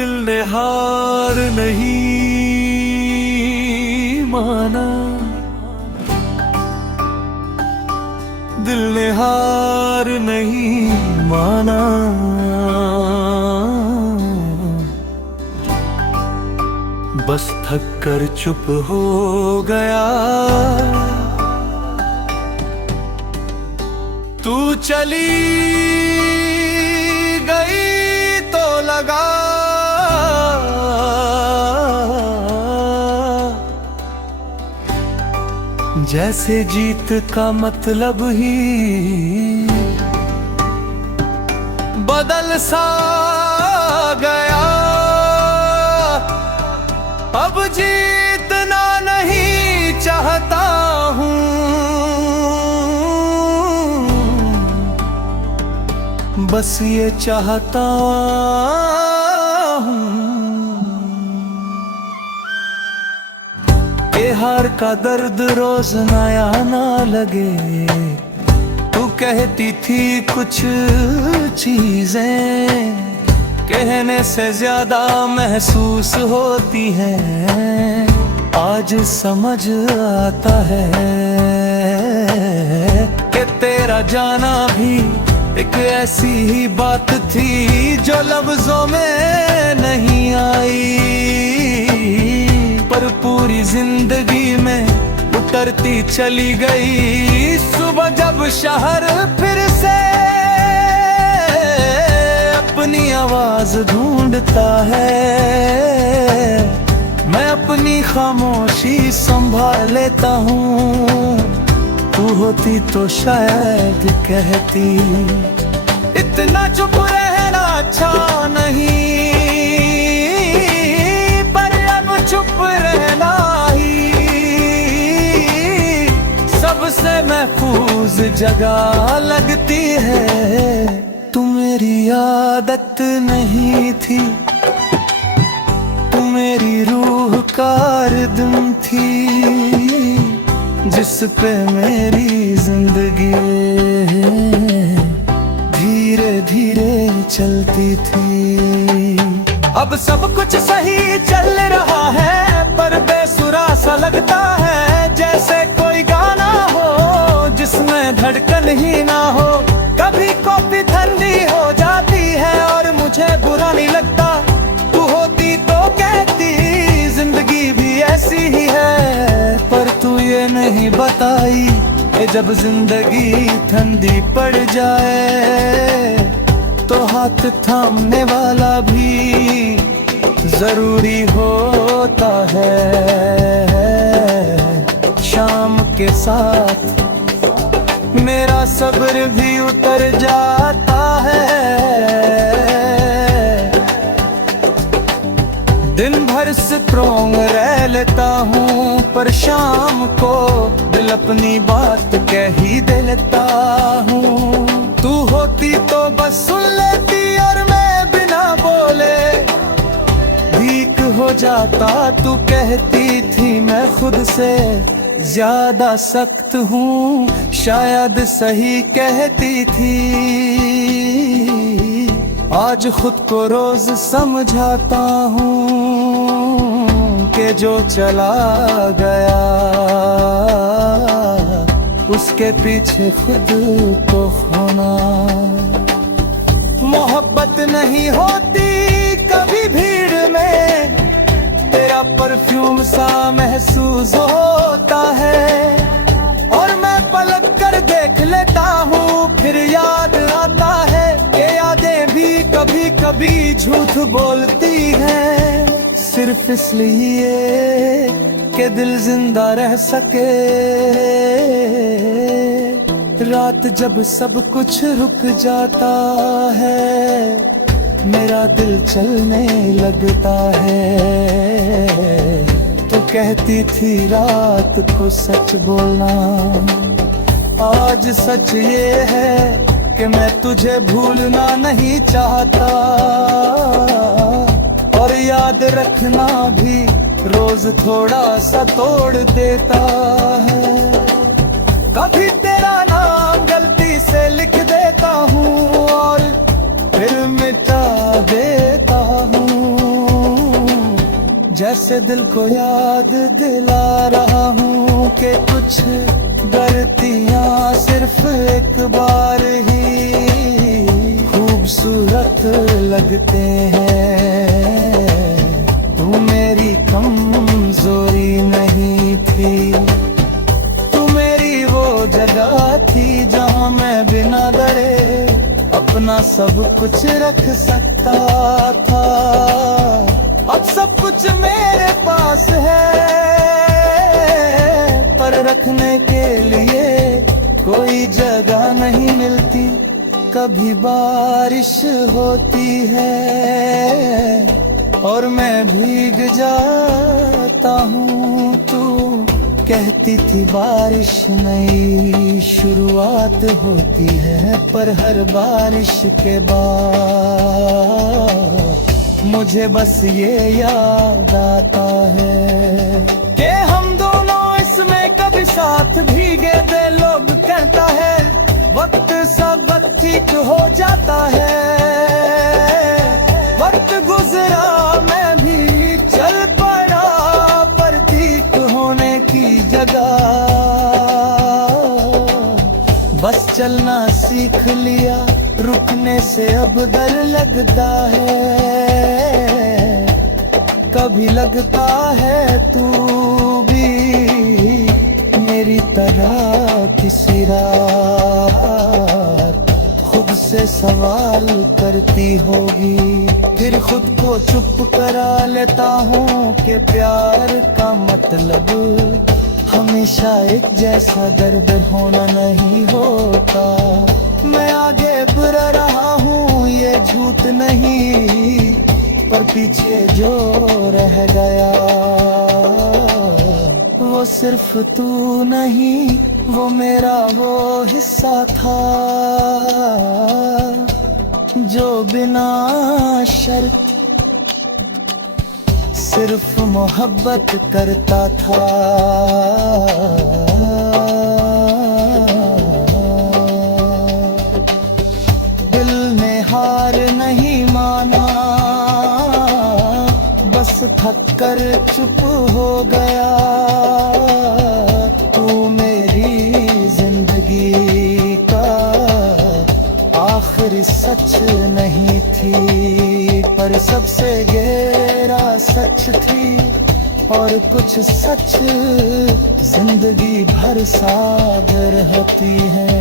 दिल ने हार नहीं माना, दिल ने हार नहीं माना। बस थक कर चुप हो गया। तू चली गई तो लगा जैसे जीत का मतलब ही बदल सा गया। अब जीतना नहीं चाहता हूँ, बस ये चाहता हूँ कि हार का दर्द रोज नया ना लगे। तू कहती थी कुछ चीजें कहने से ज्यादा महसूस होती हैं। आज समझ आता है कि तेरा जाना भी एक ऐसी ही बात थी जो लफ्जों में नहीं आई, पर पूरी जिंदगी में उतरती चली गई। सुबह जब शहर फिर से अपनी आवाज ढूंढता है, मैं अपनी खामोशी संभाल लेता हूँ। तू होती तो शायद कहती इतना चुप रहना अच्छा नहीं, पर अब चुप रहना ही सबसे महफूज जगह लगती है। तू मेरी आदत नहीं थी, तू मेरी रूह का रिदम थी, जिस पे मेरी जिंदगी धीरे धीरे चलती थी। अब सब कुछ सही चल रहा है, पर बेसुरा सा लगता है, जैसे कोई गाना हो जिसमें धड़कन ही ना हो। कभी कॉपी ठंडी हो जाती है और मुझे बुरा नहीं लगता। तू होती तो कहती जिंदगी भी ऐसी ही है, पर तू ये नहीं बताई कि जब जिंदगी ठंडी पड़ जाए तो हाथ थामने वाला भी जरूरी होता है। शाम के साथ मेरा सब्र भी उतर जाता है। दिन भर स्ट्रॉन्ग रह लेता हूँ, पर शाम को दिल अपनी बात कह ही देता हूँ। तू होती तो बस सुन लेती और मैं बिना बोले भीख हो जाता। तू कहती थी मैं खुद से ज्यादा सख्त हूँ, शायद सही कहती थी। आज खुद को रोज समझाता हूँ कि जो चला गया उसके पीछे खुद को खोना। मोहब्बत नहीं होती कभी भीड़ में, तेरा परफ्यूम सा महसूस होता है। और मैं पलट कर देख लेता हूँ, फिर याद आता है कि यादें भी कभी कभी झूठ बोलती हैं, सिर्फ इसलिए कि दिल जिंदा रह सके। रात जब सब कुछ रुक जाता है, मेरा दिल चलने लगता है। तो कहती थी रात को सच बोलना, आज सच ये है कि मैं तुझे भूलना नहीं चाहता। और याद रखना भी रोज थोड़ा सा तोड़ देता है। कभी तेरा नाम गलती से लिख देता हूँ और फिर मिटा देता हूँ। से दिल को याद दिला रहा हूँ कि कुछ गलतियाँ सिर्फ एक बार ही खूबसूरत लगते हैं। तू मेरी कमजोरी नहीं थी, तू मेरी वो जगह थी जहाँ मैं बिना डरे अपना सब कुछ रख सकता था। अब सब कुछ मेरे पास है, पर रखने के लिए कोई जगह नहीं मिलती। कभी बारिश होती है और मैं भीग जाता हूँ। तू कहती थी बारिश नई शुरुआत होती है, पर हर बारिश के बाद मुझे बस ये याद आता है कि हम दोनों इसमें कभी साथ भीगे थे। लोग कहता है वक्त सब ठीक हो जाता है, वक्त गुजरा मैं भी चल पड़ा, पर ठीक होने की जगह बस चलना सीख लिया। रुकने से अब डर लगता है, कभी लगता है तू भी मेरी तरह किसी रात खुद से सवाल करती होगी। फिर खुद को चुप करा लेता हूँ कि प्यार का मतलब हमेशा एक जैसा दर्द होना नहीं होता। मैं आगे बढ़ रहा हूँ ये झूठ नहीं, पर पीछे जो रह गया वो सिर्फ तू नहीं, वो मेरा वो हिस्सा था जो बिना शर्त सिर्फ मोहब्बत करता था। दिल ने हार नहीं माना, बस थक कर चुप हो गया। तू मेरी जिंदगी का आखिरी सच नहीं थी, पर सबसे गहरा सच थी। और कुछ सच जिंदगी भर साथ रहती है।